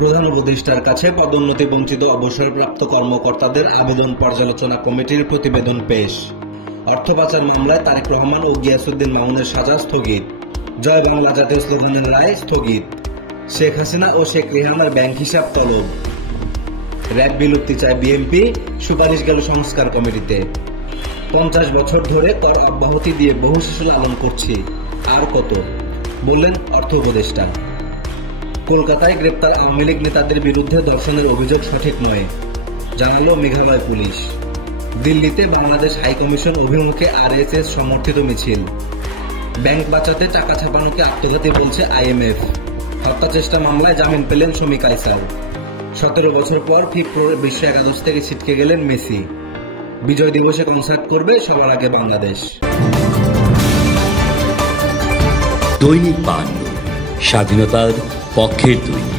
প্রধান উপদেষ্টার কাছে পদোন্নতি বঞ্চিত অবসরপ্রাপ্ত কর্মকর্তাদের আবেদন পর্যালোচনা কমিটির প্রতিবেদন পেশ। অর্থ পাচার মামলায় তারেক রহমান ও গিয়াসউদ্দিন মামুনের সাজা স্থগিত। জয় বাংলা জাতীয় স্লোগানের রায় স্থগিত। শেখ হাসিনা ও শেখ রেহানার ব্যাংক হিসাব তলব। র্যাব বিলুপ্তি চায় বিএনপি, সুপারিশ গেল সংস্কার কমিটিতে। 50 বছর ধরে কর অব্যাহতি দিয়ে বহু শিশু লালন করছি, আর কত, বললেন অর্থ উপদেষ্টা। কলকাতায় গ্রেপ্তার আওয়ামী লীগ নেতাদের বিরুদ্ধে ধর্ষণের অভিযোগ সঠিক নয়, জানালো মেঘালয় পুলিশ। দিল্লিতে বাংলাদেশ হাইকমিশন অভিমুখে আরএসএস সমর্থিত মিছিল। ব্যাংক বাঁচাতে টাকা ছাপানোকে আত্মঘাতী বলছে আইএমএফ। হত্যা চেষ্টা মামলায় জামিন পেলেন শমী কায়সার। 17 বছর পর ফিফা বিশ্ব একাদশ থেকে ছিটকে গেলেন মেসি। বিজয় দিবসে কনসার্ট করবে সবার আগে বাংলাদেশ। দৈনিক বায়ান্ন, স্বাধীনতার পক্ষের দৈনিক।